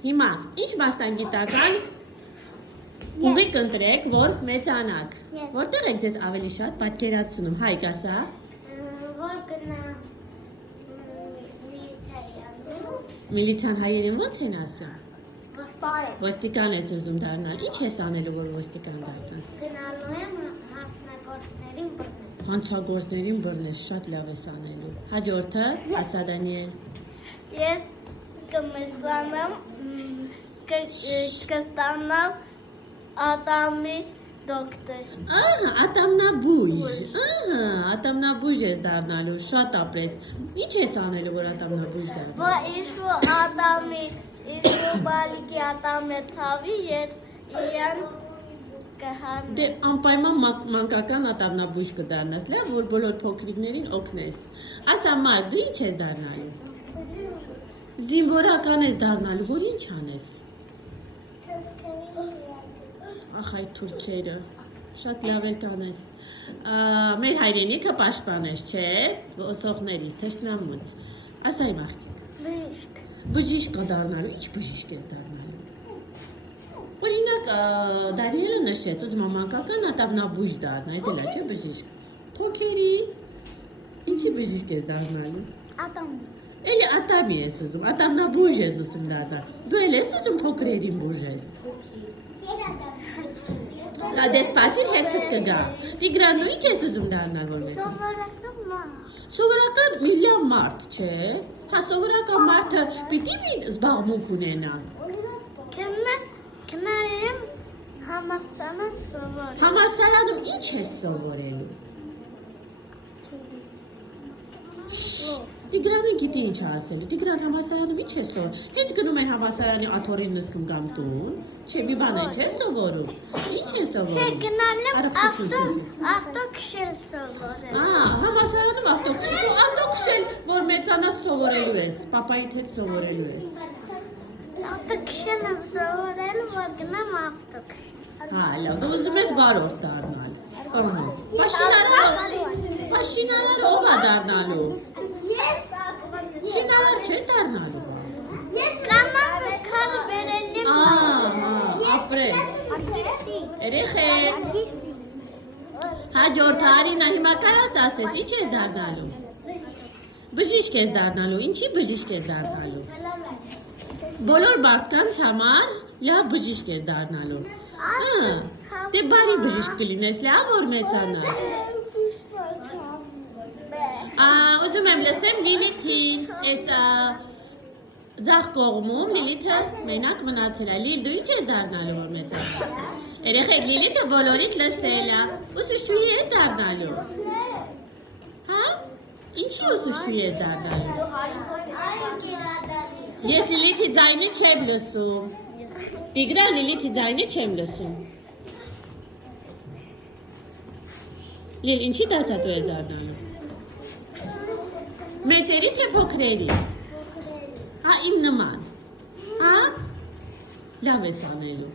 Հիմա, ինչ մասնագիտական ուղի կընտրեք, որ մեծանաք։ Որտեղ եք ձեզ ավելի շատ պատկերացնում, Հայկ ասա։ Որ գնա միլիցիայի անում։ Միլիցիան հայերեն ո՞նց են ասում։ Ոստարը։ Ոստիկան ես ուզում դառնալ։ Ինչ ես անելու, որ ոստիկան դառնաս։ Գնալու եմ հանցնագործներին բռնել։ Հանցագործներին բռնես, շատ լավ ես անելու։ Հաջորդը, ասա Դանիել։ Ես կմեծանամ, կստանամ ատամի դոկտոր։ Ահա, ատամնաբույժ։ Ահա, ատամնաբույժ ես դառնալու, շատ ապրես։ Ինչ ես անելու, որ ատամնաբույժ դառնաս։ Որ իշու ատամի, իշու բալիկի ատամը ցավի, ես իրան կհանեմ։ Դե անպայման մանկական ատամնաբույժ կդառնաս, լավ, որ բոլոր փոքրիկներին օգնես։ Ասա Մարկ, դու ինչ ես դառնալու։ Զինվորական ես դառնալու, որ ինչ անես։ Ախ այդ թուրքերը, շատ լավ է կանես, մեր հայրենիքը պաշտպանես, չէ, ոսողներից, թշնամուց, ասա իմ աղջիկ, բժիշկ կդառնալու, ինչ բժիշկ ես դառնալու, օրինակ Դանիելը նշեց, ուզում մանկական ատամնաբույժ դառնա, այդ էլա չէ բժիշկ, թոքերի, ինչի բժիշկ ես դառնալու, Ատամի։ էլի ատամի ես ուզում, ատամնաբույժ ես ուզում դառնալ, դու էլ ես ուզում փոքրերին բուժես։ Դե սպասիր հետդ կգա։ Տիգրան, դու ինչ ես ուզում դառնալ, որ մեծ։ Սովորական մարդ։ Սովորական միլիա մարդ, չէ։ Հա սովորական մարդը պիտի մի զբաղմունք ունենա։ Կնայեմ համալսարան սովոր։ Համալսարանում ինչ ես սովորելու։ Տիգրանը գիտի ինչ ասելու։ Տիգրան համալսարանում ինչ ես սովորում։ Հետ գնում են համալսարանի աթոռին նստում կամ տուն։ Չէ, մի բան չես սովորում։ Ինչ ես սովորում։ Չէ, գնալ եմ ավտո քշել սովորել։ Համալսարանում ավտո քշել, ավտո քշել, որ մեծանաս սովորելու ես, պապայիդ հետ սովորելու ես։ Ավտո քշել եմ սովորել, որ գնամ ավտո քշել։ Հա, լավ, դու ուզում ես վարորդ դառնալ։ Ահա։ Շինարար ով է դառնալու։ Շինարար չես դառնալու։ Ես կամած քար բերել եմ։ Ահա, ապրես։ Երեխեք։ Հաջորդ Արինա հիմա կարաս ասես, ինչ ես դառնալու։ Բժիշկ ես դառնալու, ինչի բժիշկ ես դառնալու։ Բոլոր մարդկանց համար լավ բժիշկ ես դառնալու։ Դե բարի բժիշկ կլինես, լավ որ մեծանաս։ Ուզում եմ լսեմ Լիլիթին, այս ձախ կողմում Լիլիթը մենակ մնացել է։ Լիլ, դու ինչ ես դառնալու որ մեծանաս։ Երեխեք Լիլիթը բոլորիդ լսել է։ Ուսուցչուհի ես դառնալու։ Հա? Ինչի ուսուցչուհի ես դառնալու։ Ես Լիլիթի ձայնը չեմ լսում։ Տիգրան Լիլիթի ձայնը չեմ լսում։ Լիլ, ինչի դասատու ես դառնալու։ Մեծերի թե փոքրերի։ Հա, իմ նման։ Հա? Լավ ես անելու։